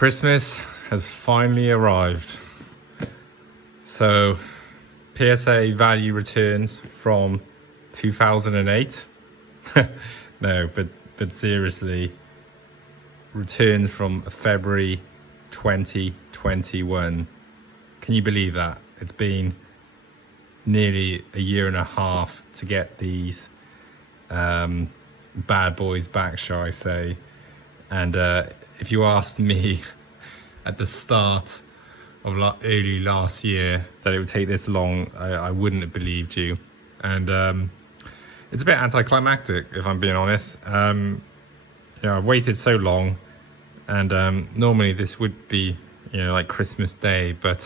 Christmas has finally arrived. So PSA value returns from 2008. No, but seriously, returns from February 2021. Can you believe that? It's been nearly a year and a half to get these bad boys back, shall I say. And if you asked me at the start of early last year that it would take this long, I wouldn't have believed you. And it's a bit anticlimactic, if I'm being honest. I've waited so long, and normally this would be, like Christmas Day, but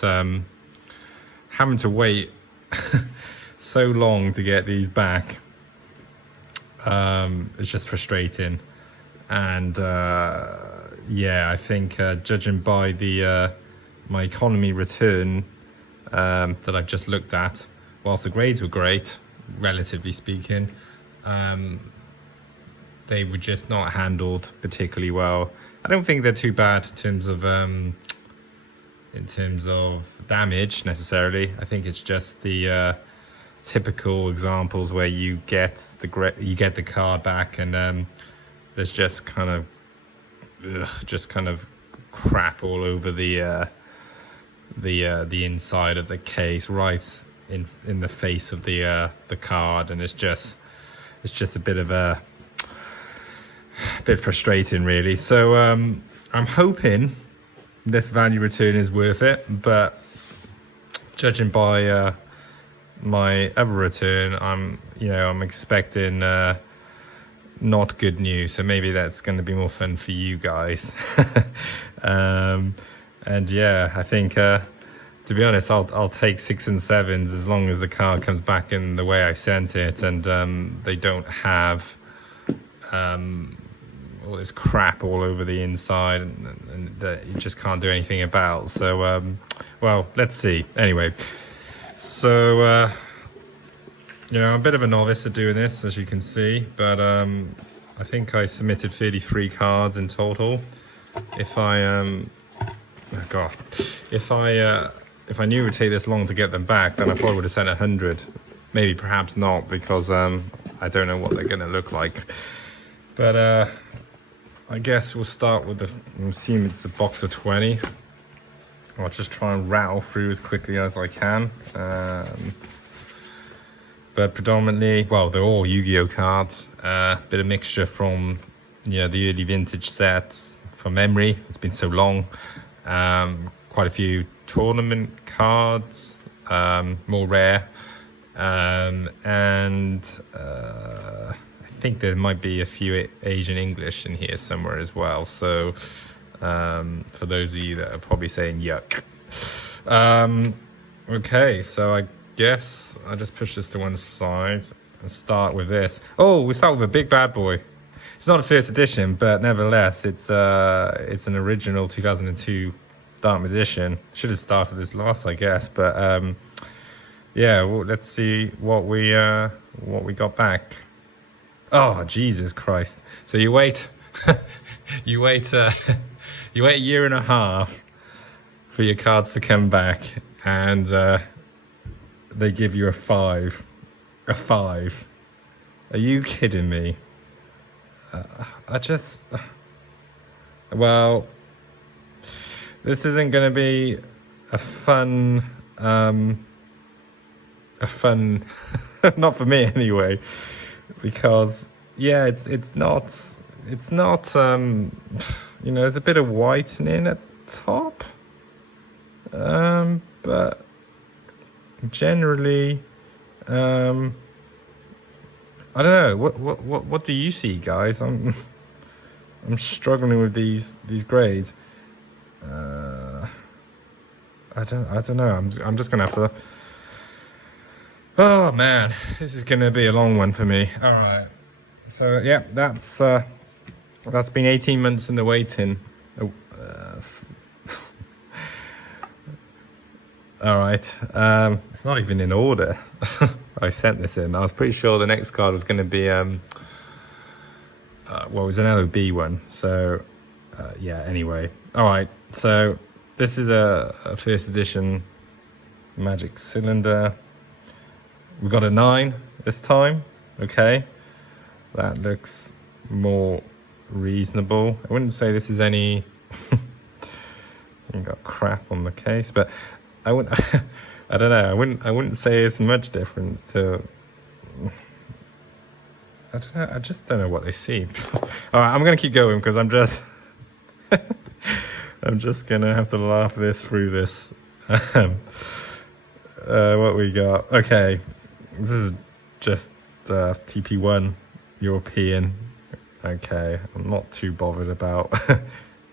having to wait so long to get these back, it's just frustrating. And I think judging by the my economy return that I've just looked at, whilst the grades were great, relatively speaking, they were just not handled particularly well. I don't think they're too bad in terms of damage necessarily. I think it's just the typical examples where you get the card back, and there's just kind of crap all over the inside of the case, right in the face of the card, and it's just a bit frustrating, really. So I'm hoping this value return is worth it, but judging by my other return, I'm expecting not good news. So maybe that's going to be more fun for you guys. And yeah, I think to be honest, I'll take 6 and 7s as long as the card comes back in the way I sent it, and they don't have all this crap all over the inside and that you just can't do anything about. So well, let's see. Anyway, so I'm a bit of a novice at doing this, as you can see, but I think I submitted 33 cards in total. If I if I knew it would take this long to get them back, then I probably would have sent 100. Maybe, perhaps not, because I don't know what they're going to look like. But I guess we'll start with I'm assuming it's a box of 20. I'll just try and rattle through as quickly as I can. But predominantly, well, they're all Yu-Gi-Oh cards. Bit of mixture from the early vintage sets from memory. It's been so long. Quite a few tournament cards, more rare, and I think there might be a few Asian English in here somewhere as well. So for those of you that are probably saying yuck. Okay, so I guess I'll just push this to one side and start with this. Oh, we start with a big bad boy. It's not a first edition, but nevertheless, it's an original 2002 Dark Edition. Should have started this last, I guess, but well, let's see what we got back. Oh, Jesus Christ! So you wait, you wait a year and a half for your cards to come back, and they give you a 5. A 5. Are you kidding me? Well, this isn't going to be a fun, not for me anyway, because it's not, there's a bit of whitening at the top, but generally, I don't know. What do you see, guys? I'm struggling with these grades. I don't know. I'm just gonna have to. Oh man, this is gonna be a long one for me. All right. So yeah, that's been 18 months in the waiting. Oh. All right. It's not even in order. I sent this in. I was pretty sure the next card was going to be it was an LOB one. So Yeah, anyway. All right, so this is a first edition magic cylinder. We got a 9 this time. Okay, that looks more reasonable. I wouldn't say this is any got crap on the case, but I wouldn't I don't know, I wouldn't say it's much different to I don't know, I just don't know what they see. All right, I'm gonna keep going because I'm just I'm just gonna have to laugh this through this. What we got? Okay, this is just TP1 European. Okay, I'm not too bothered about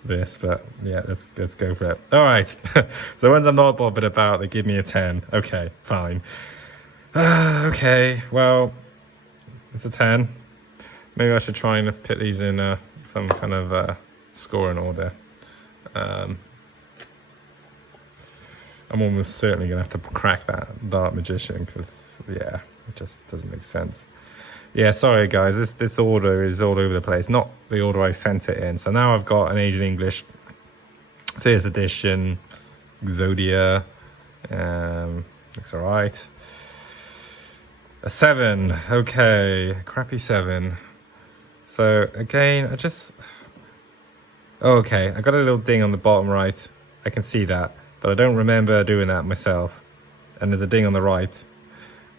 this, but yeah, let's go for it. All right, so the ones I'm not bothered about, they give me a 10. Okay, fine. Okay, well, it's a 10. Maybe I should try and put these in some kind of scoring order. I'm almost certainly gonna have to crack that Dark Magician because yeah, it just doesn't make sense. Yeah, sorry guys, this order is all over the place. Not the order I sent it in. So now I've got an Asian English first edition Exodia. Looks alright. A 7. Okay, crappy 7. So again, okay, I got a little ding on the bottom right. I can see that, but I don't remember doing that myself. And there's a ding on the right.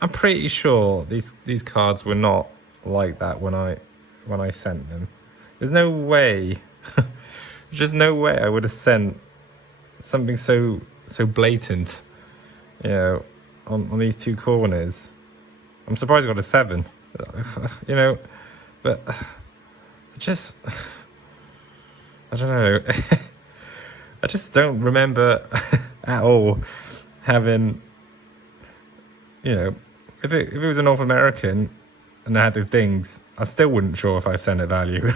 I'm pretty sure these cards were not like that when I sent them. There's no way, there's just no way I would have sent something so blatant, you know, on these two corners. I'm surprised I got a 7, you know, but I don't know. I just don't remember at all having, you know, if it was a North American and I had the things, I still wouldn't sure if I sent it value.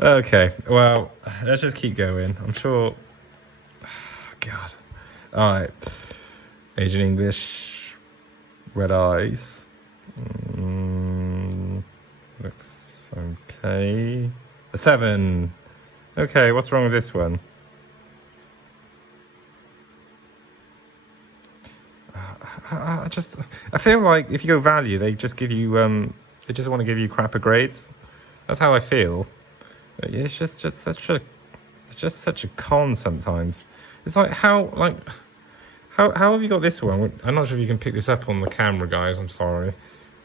Okay, well, let's just keep going. I'm sure. God. All right. Asian English, red eyes. Looks okay. A 7. Okay, what's wrong with this one? I feel like if you go value, they just give you they just want to give you crapper grades. That's how I feel. It's just such a con sometimes. It's like how have you got this one? I'm not sure if you can pick this up on the camera, guys. I'm sorry,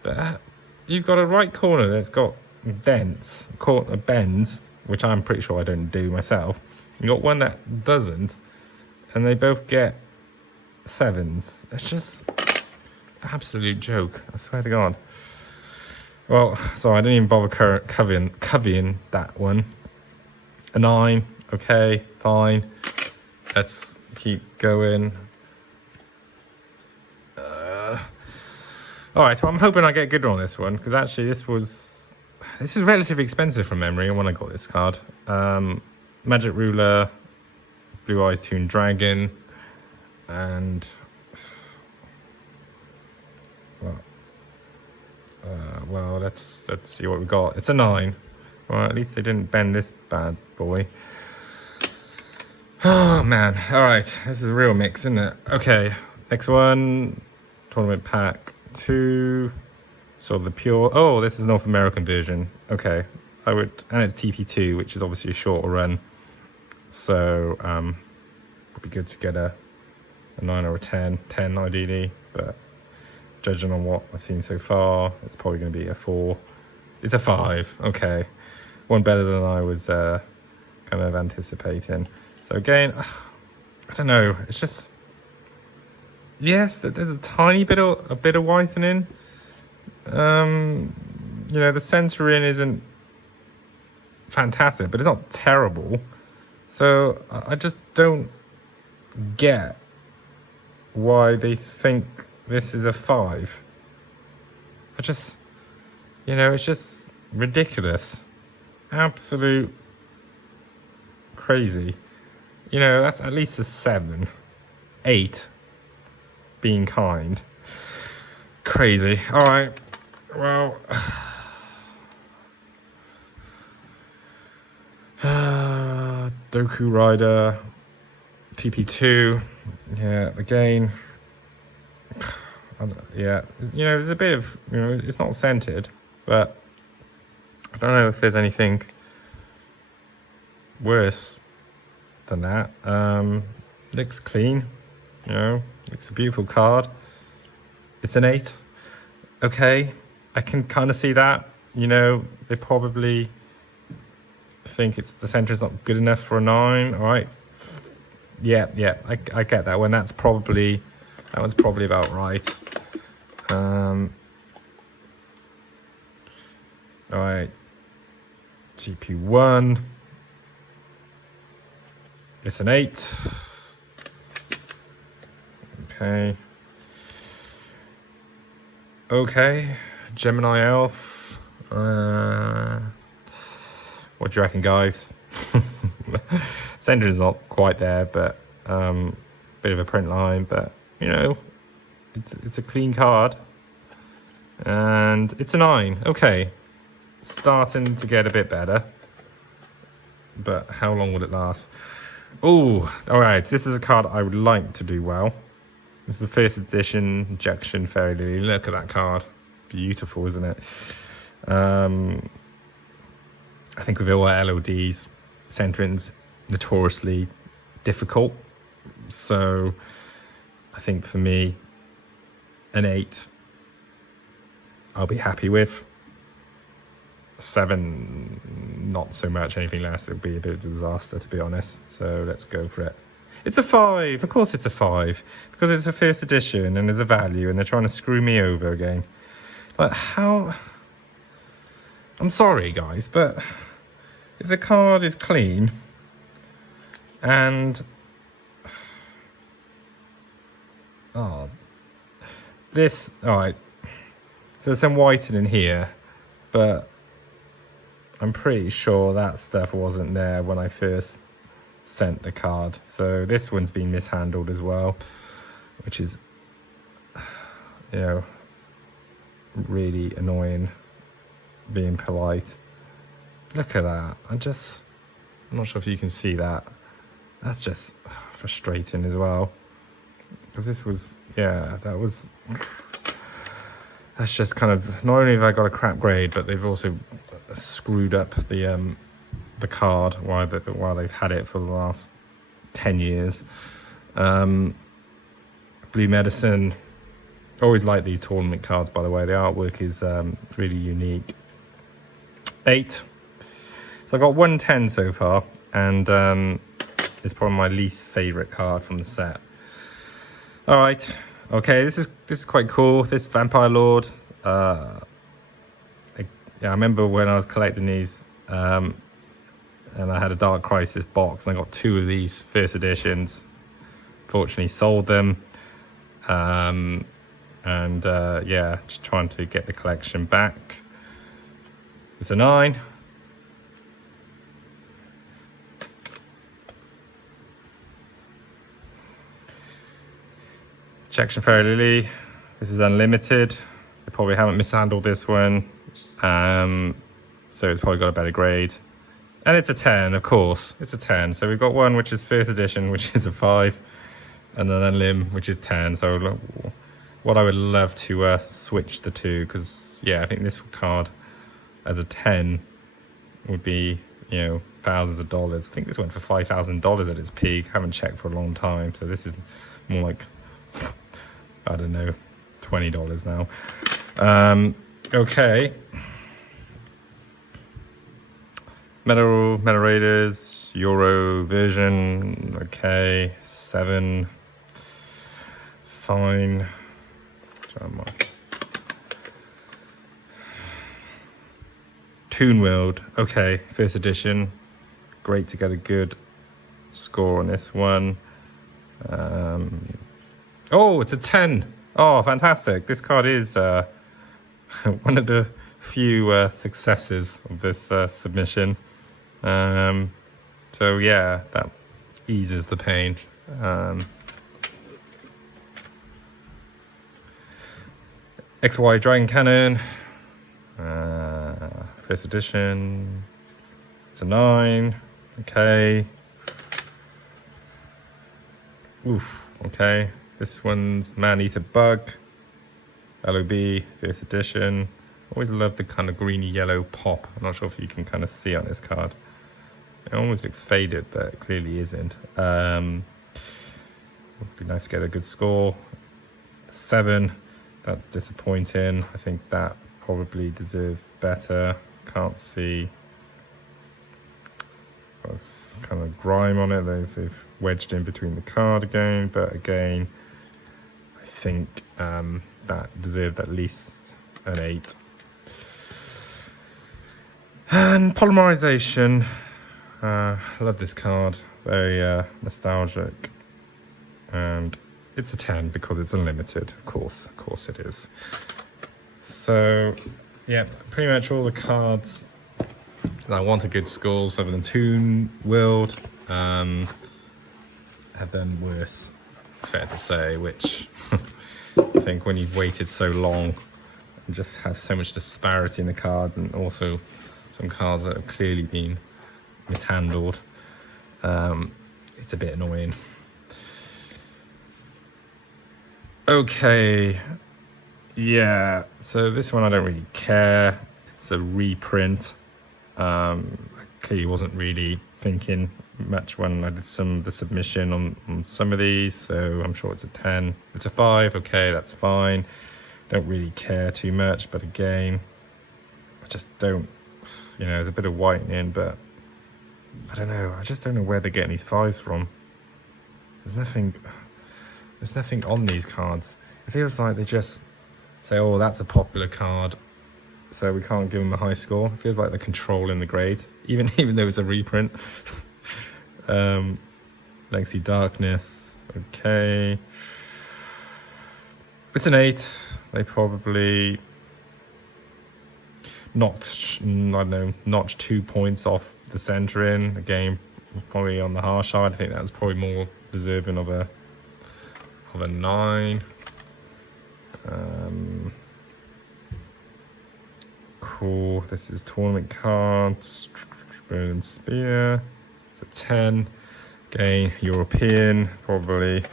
but you've got a right corner that's got dents, bends, which I'm pretty sure I don't do myself. You got one that doesn't, and they both get 7s. It's just an absolute joke. I swear to God. Well, sorry, I didn't even bother covering that one. A 9. Okay, fine. Let's keep going. All right, so I'm hoping I get a good on this one because actually this was relatively expensive from memory when I got this card. Magic Ruler, Blue Eyes Toon Dragon, and well, let's see what we got. It's a 9. Well, at least they didn't bend this bad boy. Oh man! All right, this is a real mix, isn't it? Okay, next one, tournament pack 2. So the pure. Oh, this is North American version. Okay, and it's TP2, which is obviously a shorter run. So it'd be good to get a 9 or a 10 ideally, but judging on what I've seen so far, it's probably going to be a 4. It's a 5. Okay, one better than I was kind of anticipating. So again, I don't know. It's just yes, there's a tiny bit of whitening. You know, the centering isn't fantastic, but it's not terrible. So I just don't get why they think this is a 5. You know, it's just ridiculous. Absolute crazy. You know, that's at least a 7. 8 being kind. Crazy. All right. Well, Doku Rider, TP2. Yeah, again. Yeah, you know, there's a bit of, you know, it's not scented, but I don't know if there's anything worse than that. Looks clean, you know, it's a beautiful card. It's an 8. Okay, I can kind of see that. You know, they probably think the center is not good enough for a 9. All right. Yeah, I get that one. That one's probably about right. All right. GP1. It's an 8. Okay. Okay. Gemini Elf. What do you reckon, guys? Center is not quite there, but bit of a print line, but you know, it's a clean card, and it's a 9. Okay, starting to get a bit better, but how long will it last? Oh, all right. This is a card I would like to do well. This is the first edition Injection Fairy Lily. Look at that card, beautiful, isn't it? I think with all our LODs, centering's notoriously difficult. So I think for me, an 8 I'll be happy with. 7, not so much. Anything less, it'll be a bit of a disaster, to be honest. So let's go for it. It's a 5. Of course it's a 5. Because it's a first edition and there's a value and they're trying to screw me over again. Like, how... I'm sorry, guys, but if the card is clean and... Oh, this... Alright. So there's some whitening here, but I'm pretty sure that stuff wasn't there when I first sent the card. So this one's been mishandled as well, which is, you know, really annoying, being polite. Look at that. I'm not sure if you can see that. That's just frustrating as well. Because this was, yeah, that's just kind of, not only have I got a crap grade, but they've also screwed up the card while they've had it for the last 10 years. Blue Medicine, always like these tournament cards, by the way. The artwork is really unique. 8. So I got 110 so far, and it's probably my least favorite card from the set. All right, okay, this is quite cool. This Vampire Lord. Yeah, I remember when I was collecting these, and I had a Dark Crisis box, and I got 2 of these first editions. Fortunately, sold them, and yeah, just trying to get the collection back. It's a 9. Injection Fairy Lily. This is unlimited. They probably haven't mishandled this one, so it's probably got a better grade. And it's a 10, of course. It's a 10. So we've got one which is first edition, which is a 5, and then a limb, which is 10. So what I would love to switch the 2, because yeah, I think this card as a 10 would be, you know, thousands of dollars. I think this went for $5,000 at its peak. I haven't checked for a long time, so this is more like, I don't know, $20 now. Okay. Metal Raiders, Euro version, okay, 7, fine. Toon World, okay, first edition, great to get a good score on this one. Oh, it's a 10. Oh, fantastic. This card is one of the few successes of this submission. So yeah, that eases the pain. XY Dragon Cannon, first edition. It's a 9. Okay. Oof. Okay. This one's Man-Eater Bug. LOB, first edition. Always love the kind of greeny yellow pop. I'm not sure if you can kind of see on this card. It almost looks faded, but it clearly isn't. Would be nice to get a good score. 7. That's disappointing. I think that probably deserved better. Can't see. Got kind of grime on it. They've wedged in between the card again, but again, I think that deserved at least an 8. And polymerization. I love this card. Very nostalgic. And it's a 10 because it's unlimited, of course it is. So, yeah, pretty much all the cards that I wanted good scores other than Toon World have done worse, it's fair to say, which I think when you've waited so long and just have so much disparity in the cards, and also some cards that have clearly been mishandled, it's a bit annoying. Okay, yeah, so this one I don't really care. It's a reprint. I clearly wasn't really thinking much when I did the submission on some of these, so I'm sure it's a 10. It's a 5, okay, that's fine. Don't really care too much, but again, I just don't, there's a bit of whitening, but I don't know, I just don't know where they're getting these 5s from. There's nothing on these cards. It feels like they just say, oh, that's a popular card, so we can't give them a high score. It feels like they're controlling the grade, even though it's a reprint. Legacy Darkness, okay. It's an 8. They probably notched 2 points off the centering. Again, probably on the harsh side. I think that was probably more deserving of a 9. Cool. This is tournament cards. Burn Spear. It's a 10. Again, European, probably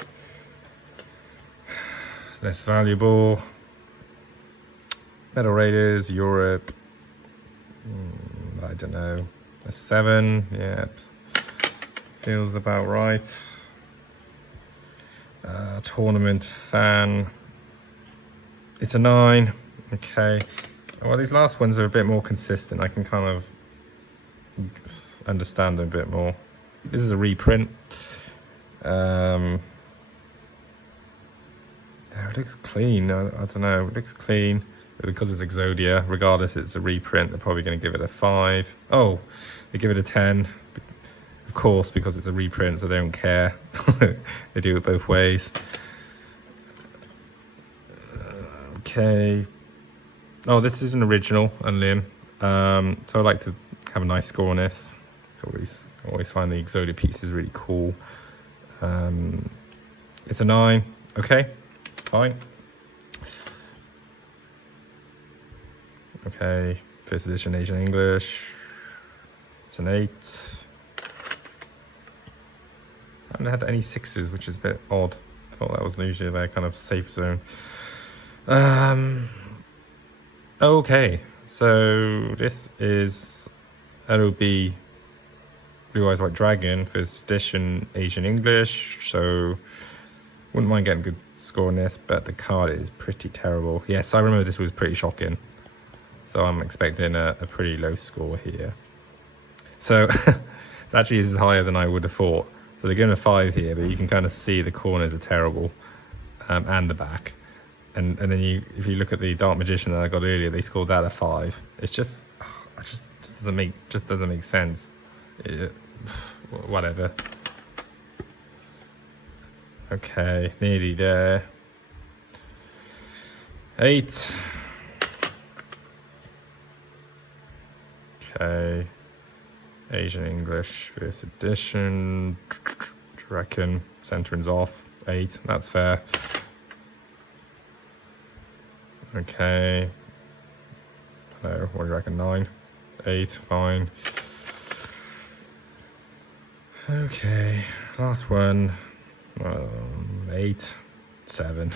less valuable. Metal Raiders, Europe. I don't know. A 7. Yeah, feels about right. Tournament fan. It's a 9. Okay. Well, these last ones are a bit more consistent. I can kind of understand them a bit more. This is a reprint. It looks clean. I don't know. It looks clean. But because it's Exodia, regardless it's a reprint, they're probably going to give it a 5. Oh, they give it a 10. Of course, because it's a reprint, so they don't care. They do it both ways. Okay. Oh, this is an original, Unlin. So I like to have a nice score on this. Always find the Exodia pieces really cool. It's a 9. Okay, fine. Okay, first edition Asian English. It's an 8. I haven't had any 6s, which is a bit odd. I thought that was usually their kind of safe zone. Okay, so this is LOB Blue Eyes White Dragon, first edition Asian English, so wouldn't mind getting a good score on this, but the card is pretty terrible. Yes, I remember this was pretty shocking, so I'm expecting a pretty low score here. So it actually is higher than I would have thought. So they're giving a 5 here, but you can kind of see the corners are terrible, and the back. And then if you look at the Dark Magician that I got earlier, they scored that a 5. It's just doesn't make sense. Whatever. Okay, nearly there. 8. Okay. Asian English first edition. Do you reckon centering's off? 8. That's fair. Okay. Hello, what do you reckon? 9? 8, fine. Okay, last one. 8, 7.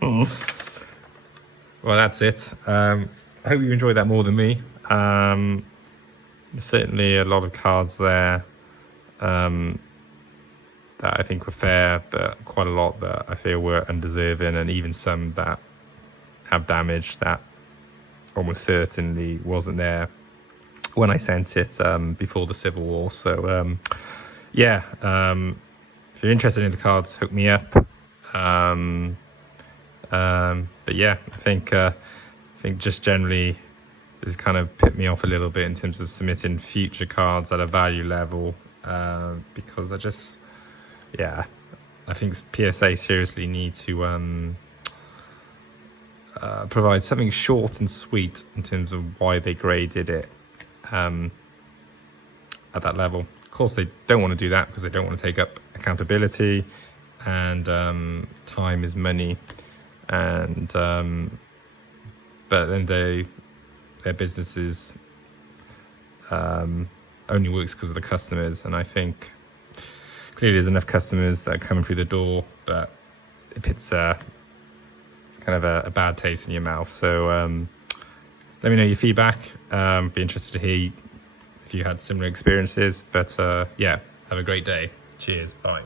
Well, that's it. I hope you enjoyed that more than me. Certainly a lot of cards there that I think were fair, but quite a lot that I feel were undeserving, and even some that have damage that almost certainly wasn't there when I sent it before the Civil War. So yeah, if you're interested in the cards, hook me up. But yeah, I think just generally this kind of put me off a little bit in terms of submitting future cards at a value level, because I think PSA seriously need to provide something short and sweet in terms of why they graded it at that level. Of course, they don't want to do that because they don't want to take up accountability, and time is money. And but then their businesses only works because of the customers, and I think clearly there's enough customers that are coming through the door, but it puts kind of a bad taste in your mouth. So let me know your feedback. Be interested to hear if you had similar experiences. But yeah, have a great day. Cheers. Bye.